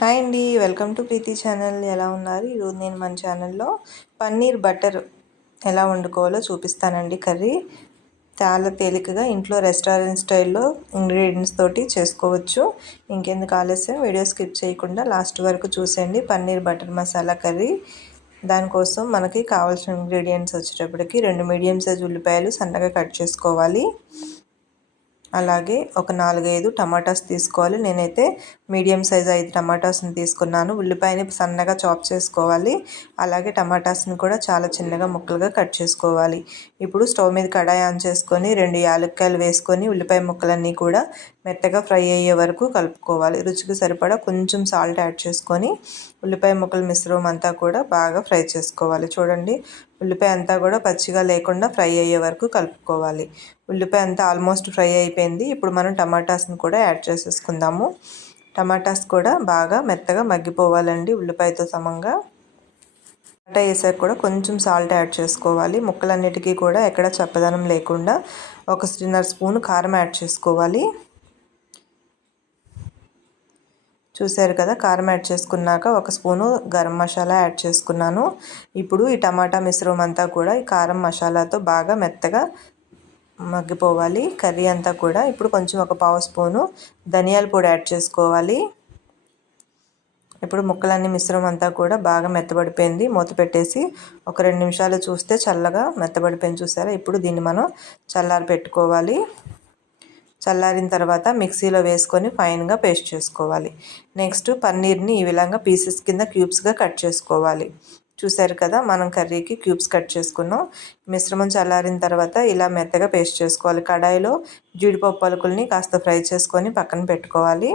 Hi అండి, welcome to Preethi channel. ఎలా ఉన్నారు? ఈరోజు నేను మన ఛానల్లో పన్నీర్ బటర్ ఎలా వండుకోవాలో చూపిస్తానండి. కర్రీ చాలా తేలికగా ఇంట్లో రెస్టారెంట్ స్టైల్లో ఇంగ్రీడియంట్స్ తోటి చేసుకోవచ్చు. ఇంకెందుకు ఆలస్యం, వీడియో స్కిప్ చేయకుండా లాస్ట్ వరకు చూసేయండి. Paneer butter masala curry. దానికోసం మనకి కావాల్సిన ఇంగ్రీడియంట్స్ వచ్చేటప్పటికి 2 మీడియం సైజ్ ఉల్లిపాయలు సన్నగా కట్ చేసుకోవాలి. అలాగే ఒక 4-5 టమాటాస్ తీసుకోవాలి. నేనైతే మీడియం సైజ్ 5 టమాటాస్ని తీసుకున్నాను. ఉల్లిపాయని సన్నగా చాప్ చేసుకోవాలి. అలాగే టమాటాస్ని కూడా చాలా చిన్నగా ముక్కలుగా కట్ చేసుకోవాలి. ఇప్పుడు స్టవ్ మీద కడాయి ఆన్ చేసుకొని 2 యాలక్కాయలు వేసుకొని ఉల్లిపాయ ముక్కలన్నీ కూడా మెత్తగా ఫ్రై అయ్యే వరకు కలుపుకోవాలి. రుచికి సరిపడా కొంచెం సాల్ట్ యాడ్ చేసుకొని ఉల్లిపాయ ముక్కల మిశ్రమం అంతా కూడా బాగా ఫ్రై చేసుకోవాలి. చూడండి, ఉల్లిపాయ అంతా కూడా పచ్చిగా లేకుండా ఫ్రై అయ్యే వరకు కలుపుకోవాలి. ఉల్లిపాయ అంతా ఆల్మోస్ట్ ఫ్రై అయిపోయింది. ఇప్పుడు మనం టమాటాస్ని కూడా యాడ్ చేసేసుకుందాము. టమాటాస్ కూడా బాగా మెత్తగా మగ్గిపోవాలండి ఉల్లిపాయతో సమంగా. టమాటా వేసాక కూడా కొంచెం సాల్ట్ యాడ్ చేసుకోవాలి. ముక్కలన్నిటికీ కూడా ఎక్కడ చప్పదనం లేకుండా 1.5 స్పూన్ కారం యాడ్ చేసుకోవాలి. చూసారు కదా, కారం యాడ్ చేసుకున్నాక 1 స్పూను గరం మసాలా యాడ్ చేసుకున్నాను. ఇప్పుడు ఈ టమాటా మిశ్రమం అంతా కూడా ఈ కారం మసాలాతో బాగా మెత్తగా మగ్గిపోవాలి కర్రీ అంతా కూడా. ఇప్పుడు కొంచెం 1/2 స్పూను ధనియాల పొడి యాడ్ చేసుకోవాలి. ఇప్పుడు ముక్కలన్నీ మిశ్రమం అంతా కూడా బాగా మెత్తబడిపోయింది. మూత పెట్టేసి ఒక 2 నిమిషాలు చూస్తే చల్లగా మెత్తబడిపోయింది. చూసారా? ఇప్పుడు దీన్ని మనం చల్లారి పెట్టుకోవాలి. చల్లారిన తర్వాత మిక్సీలో వేసుకొని ఫైన్గా పేస్ట్ చేసుకోవాలి. నెక్స్ట్ పన్నీర్ని ఈ విధంగా పీసెస్ కింద క్యూబ్స్గా కట్ చేసుకోవాలి. చూసారు కదా, మనం కర్రీకి క్యూబ్స్ కట్ చేసుకున్నాం. మిశ్రమం చల్లారిన తర్వాత ఇలా మెత్తగా పేస్ట్ చేసుకోవాలి. కడాయిలో జీడిపప్పు పలుకుల్ని కాస్త ఫ్రై చేసుకొని పక్కన పెట్టుకోవాలి.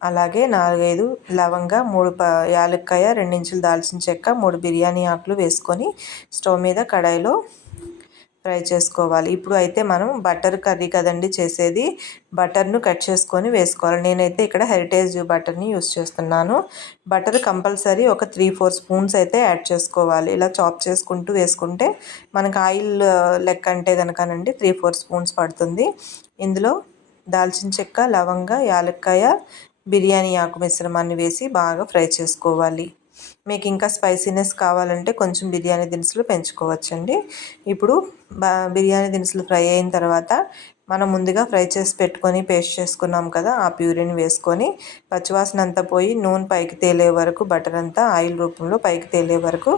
అలాగే 4-5 లవంగా, 3 యాలక్కాయ, 2 ఇంచులు దాల్చిన చెక్క, 3 బిర్యానీ ఆకులు వేసుకొని స్టవ్ మీద కడాయిలో ఫ్రై చేసుకోవాలి. ఇప్పుడు అయితే మనం బటర్ కర్రీ కదండి చేసేది. బటర్ను కట్ చేసుకొని వేసుకోవాలి. నేనైతే ఇక్కడ హెరిటేజ్ బటర్ని యూస్ చేస్తున్నాను. బటర్ కంపల్సరీ ఒక 3-4 స్పూన్స్ అయితే యాడ్ చేసుకోవాలి. ఇలా చాప్ చేసుకుంటూ వేసుకుంటే మనకు ఆయిల్ లెక్క అంటే కనుకనండి 3-4 స్పూన్స్ పడుతుంది. ఇందులో దాల్చిన చెక్క, లవంగా, యాలక్కాయ, బిర్యానీ ఆకు మిశ్రమాన్ని వేసి బాగా ఫ్రై చేసుకోవాలి. మీకు ఇంకా స్పైసీనెస్ కావాలంటే కొంచెం బిర్యానీ దినుసులు పెంచుకోవచ్చండి. ఇప్పుడు బిర్యానీ దినుసులు ఫ్రై అయిన తర్వాత మనం ముందుగా ఫ్రై చేసి పెట్టుకొని పేస్ట్ చేసుకున్నాం కదా, ఆ ప్యూరీని వేసుకొని పచ్చివాసన అంతా పోయి నూనె పైకి తేలే వరకు, బటర్ అంతా ఆయిల్ రూపంలో పైకి తేలే వరకు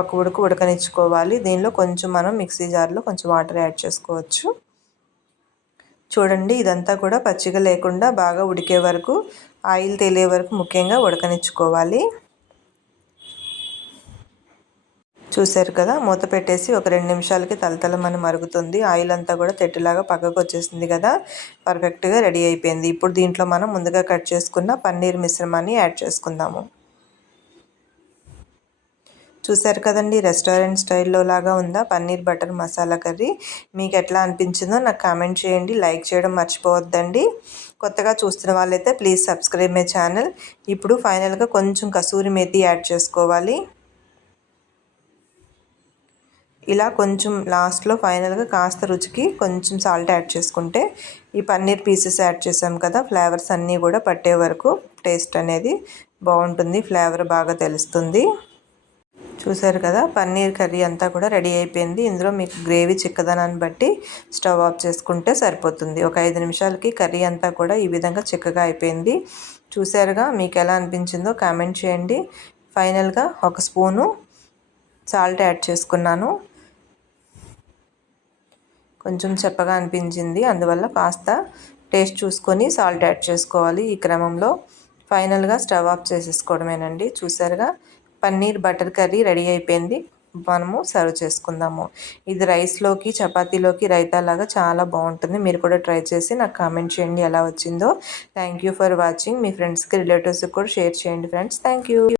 ఒక ఉడకనిచ్చుకోవాలి. దీనిలో కొంచెం మనం మిక్సీ జార్లో కొంచెం వాటర్ యాడ్ చేసుకోవచ్చు. చూడండి, ఇదంతా కూడా పచ్చిగా లేకుండా బాగా ఉడికే వరకు, ఆయిల్ తేలే వరకు ముఖ్యంగా ఉడకనిచ్చుకోవాలి. చూసారు కదా, మూత పెట్టేసి ఒక 2 నిమిషాలకి తలతలమని మరుగుతుంది. ఆయిల్ అంతా కూడా తెట్టులాగా పక్కకు వచ్చేసింది కదా, పర్ఫెక్ట్గా రెడీ అయిపోయింది. ఇప్పుడు దీంట్లో మనం ముందుగా కట్ చేసుకున్న పన్నీర్ మిశ్రమాన్ని యాడ్ చేసుకుందాము. చూసారు కదండి, రెస్టారెంట్ స్టైల్లో లాగా ఉందా పన్నీర్ బటర్ మసాలా కర్రీ? మీకు ఎట్లా అనిపించిందో నాకు కామెంట్ చేయండి. లైక్ చేయడం మర్చిపోవద్దండి. కొత్తగా చూస్తున్న వాళ్ళైతే ప్లీజ్ సబ్స్క్రైబ్ మై ఛానల్. ఇప్పుడు ఫైనల్గా కొంచెం కసూరి మేతి యాడ్ చేసుకోవాలి. ఇలా కొంచెం లాస్ట్లో ఫైనల్గా కాస్త రుచికి కొంచెం సాల్ట్ యాడ్ చేసుకుంటే ఈ పన్నీర్ పీసెస్ యాడ్ చేసాం కదా, ఫ్లేవర్స్ అన్నీ కూడా పట్టే వరకు టేస్ట్ అనేది బాగుంటుంది. ఫ్లేవర్ బాగా తెలుస్తుంది. చూసారు కదా, పన్నీర్ కర్రీ అంతా కూడా రెడీ అయిపోయింది. ఇందులో మీకు గ్రేవీ చిక్కదనాన్ని బట్టి స్టవ్ ఆఫ్ చేసుకుంటే సరిపోతుంది. ఒక 5 నిమిషాలకి కర్రీ అంతా కూడా ఈ విధంగా చిక్కగా అయిపోయింది. చూసారుగా, మీకు ఎలా అనిపించిందో కామెంట్ చేయండి. ఫైనల్గా 1 స్పూను సాల్ట్ యాడ్ చేసుకున్నాను. కొంచెం చెప్పగా అనిపించింది, అందువల్ల కాస్త టేస్ట్ చూసుకొని సాల్ట్ యాడ్ చేసుకోవాలి. ఈ క్రమంలో ఫైనల్గా స్టవ్ ఆఫ్ చేసేసుకోవడమేనండి. చూసారుగా, పన్నీర్ బటర్ కర్రీ రెడీ అయిపోయింది. మనము సర్వ్ చేసుకుందాము. ఇది రైస్లోకి, చపాతీలోకి, రైతాలాగా చాలా బాగుంటుంది. మీరు కూడా ట్రై చేసి నాకు కామెంట్ చేయండి ఎలా వచ్చిందో. Thank you for watching. మీ ఫ్రెండ్స్కి, రిలేటివ్స్కి కూడా షేర్ చేయండి ఫ్రెండ్స్. Thank you.